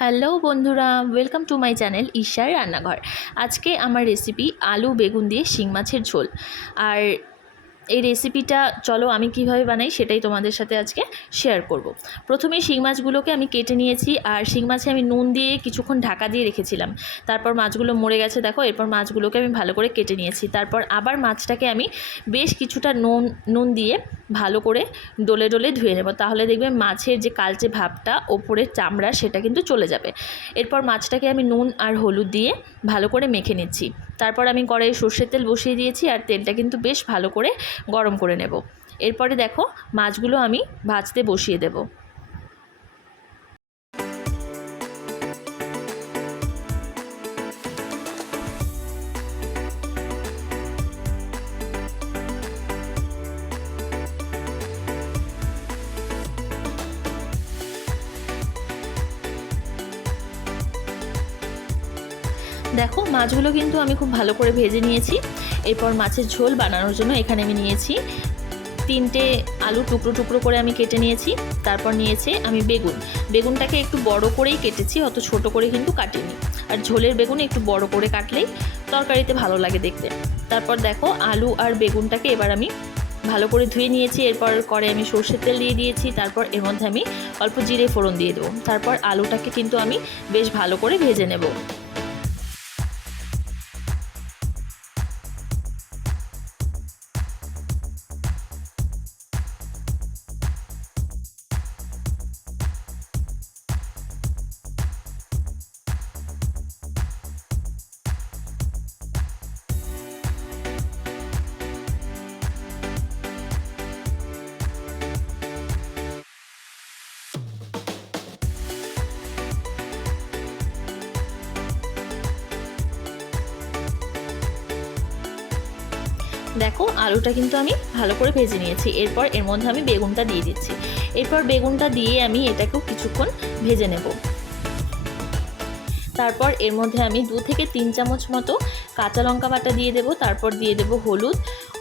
Hello বন্ধুরা, welcome to my channel ঈশার রান্নাঘর। আজকে আমার রেসিপি আলু বেগুন দিয়ে শিং মাছের ঝোল। আর এই রেসিপিটা চলো আমি কিভাবে বানাই সেটাই তোমাদের সাথে আজকে শেয়ার করব। প্রথমে শিং মাছগুলোকে আমি কেটে নিয়েছি, আর শিং মাছে আমি নুন দিয়ে কিছুক্ষণ ঢাকা দিয়ে রেখেছিলাম। তারপর মাছগুলো মরে গেছে দেখো। এরপর মাছগুলোকে আমি ভালো করে কেটে নিয়েছি। তারপর আবার মাছটাকে আমি বেশ কিছুটা নুন দিয়ে ভালো করে ডলে ডলে ধুয়ে নেব। তাহলে দেখবে মাছের যে কালচে ভাবটা ওপরের চামড়া সেটা কিন্তু চলে যাবে। এরপর মাছটাকে আমি নুন আর হলুদ দিয়ে ভালো করে মেখে নিচ্ছি। তারপর আমি কড়াইয়ে সর্ষের তেল বসিয়ে দিয়েছি, আর তেলটা কিন্তু বেশ ভালো করে গরম করে নেব। এরপরে দেখো মাছগুলো আমি ভাজতে বসিয়ে দেব। দেখো মাছগুলো কিন্তু আমি খুব ভালো করে ভেজে নিয়েছি। এরপর মাছের ঝোল বানানোর জন্য এখানে আমি নিয়েছি 3টে আলু টুকরো টুকরো করে আমি কেটে নিয়েছি। তারপর নিয়েছি আমি বেগুনটাকে একটু বড় করেই কেটেছি, অত ছোট করে কিন্তু কাটিনি। আর ঝোলের বেগুন একটু বড় করে কাটলেই তরকারিতে ভালো লাগে দেখতে। তারপর দেখো আলু আর বেগুনটাকে এবার আমি ভালো করে ধুয়ে নিয়েছি। এরপর কড়াইয়ে আমি সর্ষের তেল দিয়ে দিয়েছি। তারপর এর মধ্যে আমি অল্প জিরে ফোড়ন দিয়ে দেবো। তারপর আলুটাকে কিন্তু আমি বেশ ভালো করে ভেজে নেব। দেখো আলুটা কিন্তু আমি ভালো করে ভেজে নিয়েছি। এরপর এর মধ্যে আমি বেগুনটা দিয়ে দিচ্ছি। এরপর বেগুনটা দিয়ে আমি এটাকেও কিছুক্ষণ ভেজে নেব। তারপর এর মধ্যে আমি 2 থেকে 3 চামচ মতো কাঁচা লঙ্কা বাটা দিয়ে দেব। তারপর দিয়ে দেব হলুদ,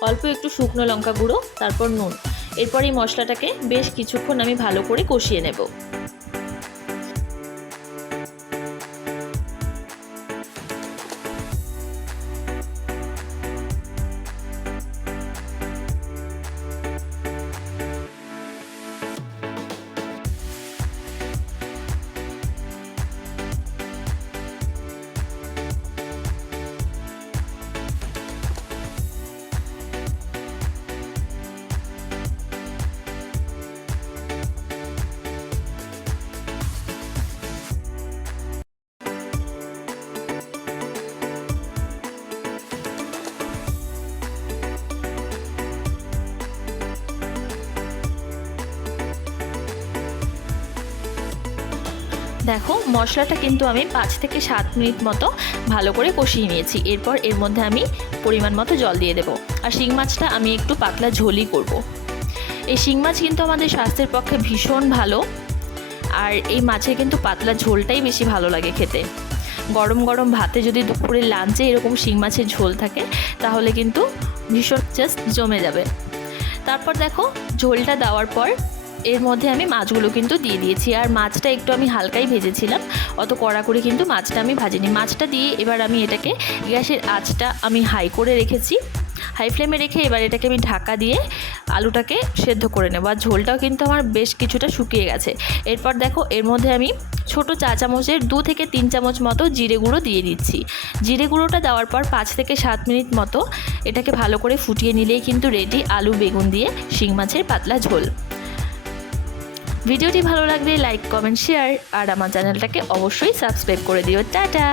অল্প একটু শুকনো লঙ্কা গুঁড়ো, তারপর নুন। এরপর এই মশলাটাকে বেশ কিছুক্ষণ আমি ভালো করে কষিয়ে নেব। দেখো মশলাটা কিন্তু আমি 5 থেকে 7 মিনিট মতো ভালো করে কষিয়ে নিয়েছি। এরপর এর মধ্যে আমি পরিমাণ মতো জল দিয়ে দেবো। আর শিং মাছটা আমি একটু পাতলা ঝোলই করব। এই শিং মাছ কিন্তু আমাদের স্বাস্থ্যের পক্ষে ভীষণ ভালো, আর এই মাছের কিন্তু পাতলা ঝোলটাই বেশি ভালো লাগে খেতে। গরম গরম ভাতে যদি দুপুরের লাঞ্চে এরকম শিং মাছের ঝোল থাকে তাহলে কিন্তু ভীষণ জাস্ট জমে যাবে। তারপর দেখো ঝোলটা দেওয়ার পর এর মধ্যে আমি মাছগুলো কিন্তু দিয়ে দিয়েছি। আর মাছটা একটু আমি হালকাই ভেজেছিলাম, অত কড়া করে কিন্তু মাছটা আমি ভাজিনি। মাছটা দিয়ে এবার আমি এটাকে গ্যাসের আঁচটা আমি হাই করে রেখেছি, হাই ফ্লেমে রেখে এবার এটাকে আমি ঢাকা দিয়ে আলুটাকে সেদ্ধ করে নেব। আর ঝোলটাও কিন্তু আমার বেশ কিছুটা শুকিয়ে গেছে। এরপর দেখো এর মধ্যে আমি ছোটো চা চামচের 2 থেকে 3 চামচ মতো জিরে গুঁড়ো দিয়ে দিচ্ছি। জিরে গুঁড়োটা দেওয়ার পর 5 থেকে 7 মিনিট মতো এটাকে ভালো করে ফুটিয়ে নিলেই কিন্তু রেডি আলু বেগুন দিয়ে শিং মাছের পাতলা ঝোল। ভিডিওটি ভালো লাগলে লাইক, কমেন্ট, শেয়ার আর আমার চ্যানেলটাকে অবশ্যই সাবস্ক্রাইব করে দিও। টাটা।